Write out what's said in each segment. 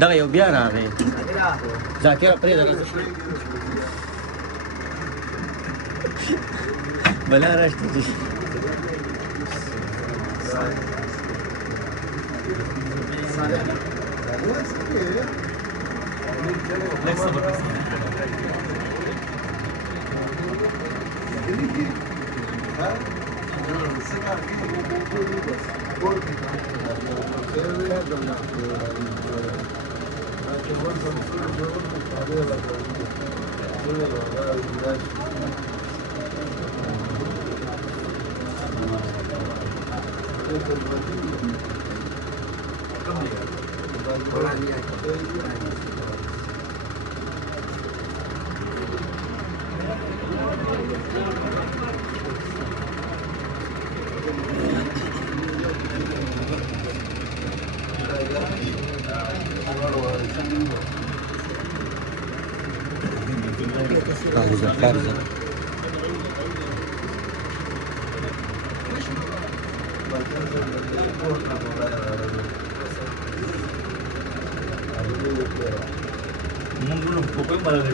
دغه یو بیا راغی ذاکره پرېږده بلا راشته چې Farza. Mundur poco para la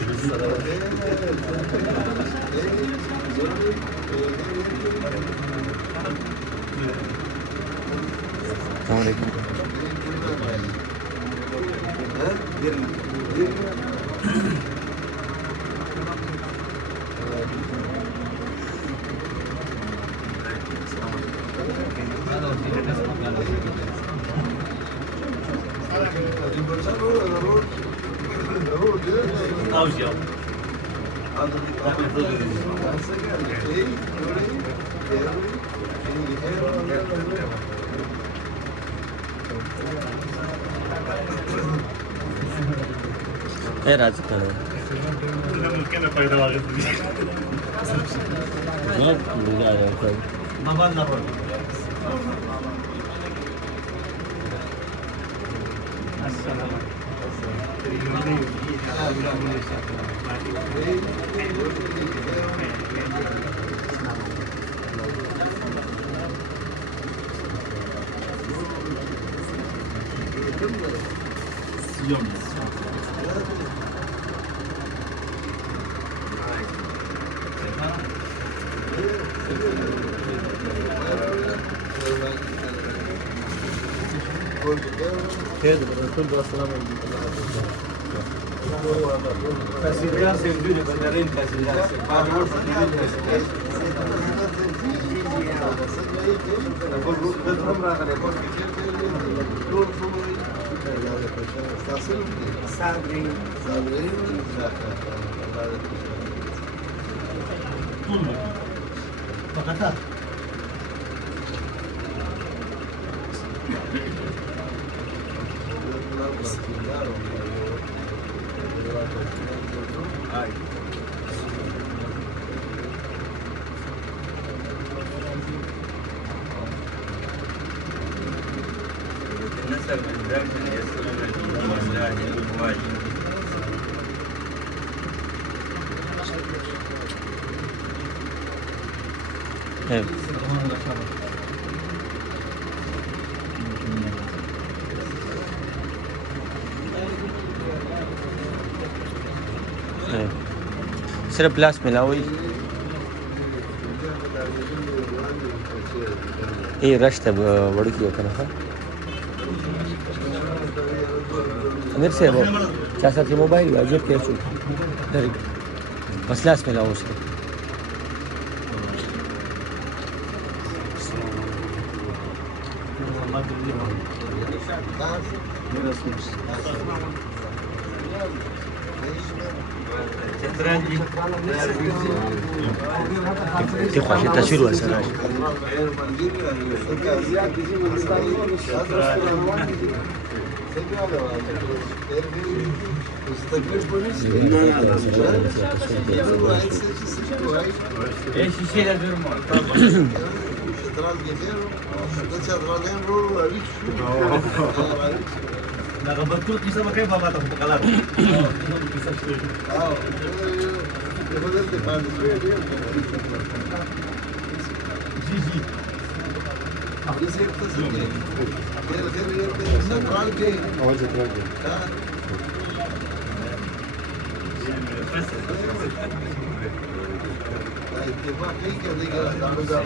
राज करो सिर्फ प्लस मिला वही ये रश था बड़ी की होता है मेरे से वो चाचा की मोबाइल जेब के बस क्लास मिला उसको Ти хочеш тасвіруватися? Nakabatul kisah pakai bawa tak pekalar. Gigi. Abi sektasın ki. Gel central ke. Hava central ke. İttifak değil ki de gel damızlar.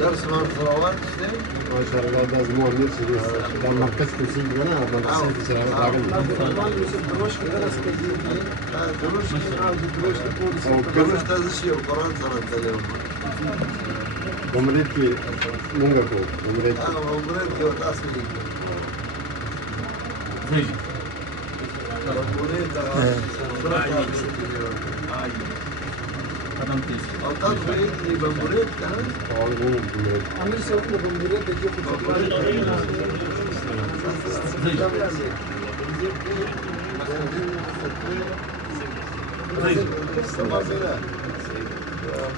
درس مع الفراوات ازاي؟ ما شاء الله ده زمور نفسي بس ده مركز كنسي بنا ده مركز في شارع العقل دروش تازشي وقرآن سنة اليوم عمريت كي مونغاكو عمريت عمريت كي وتأصلي أوقات بيتي بمبريت كان عمير سوكنا بمبريت بيجي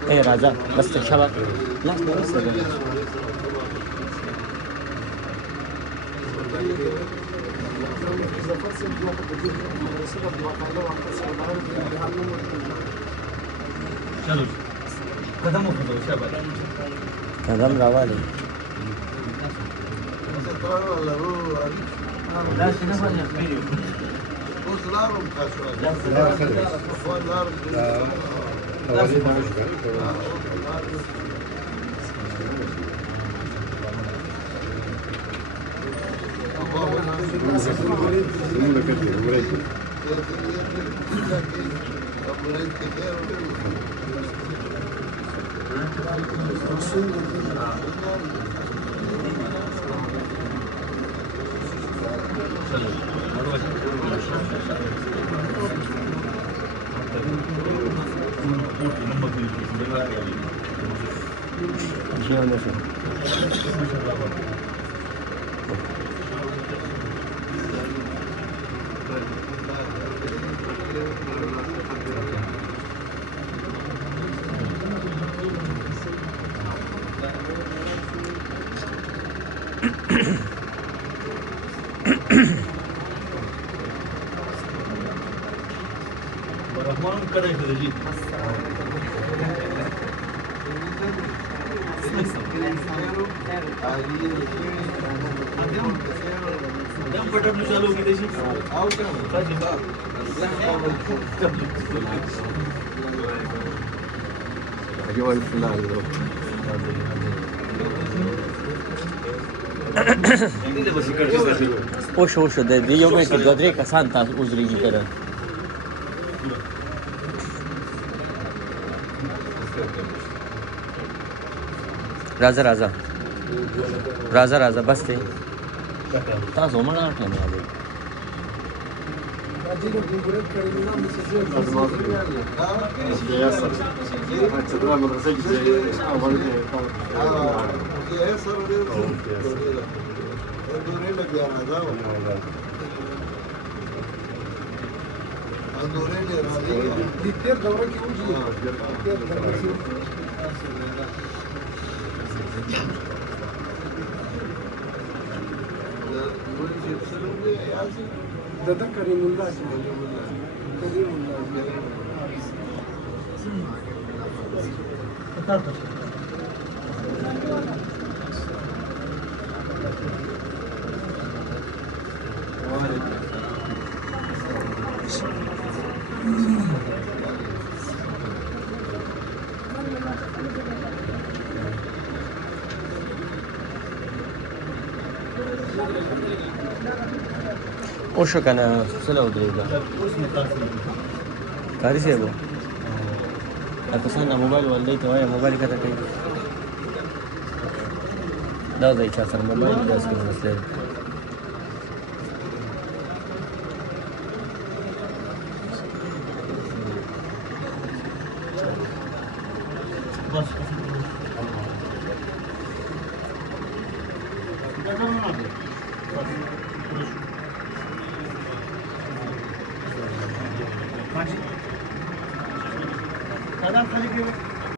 ايه راجع بس شباب لا بس चलो कदम उठाओ शाबाश कदम रावाली لا شنو هذا الفيديو لا Rahman kadar edecek. Yang pada selalu kita sih. أجواء الفلان Ușă, ușă, de eu mai că doar că Santa uzrigi care. राजा राजा राजा राजा बस थे ताज हो मना आठ नहीं आवे दादा करीमुल्लाह Tartış. وشو كان سلو دريبا اسمه قاسم. كاري سيبو اتصلنا موبايل والديت وهي موبايل كذا كي لا زي كاسر موبايل بس كذا مسلم بس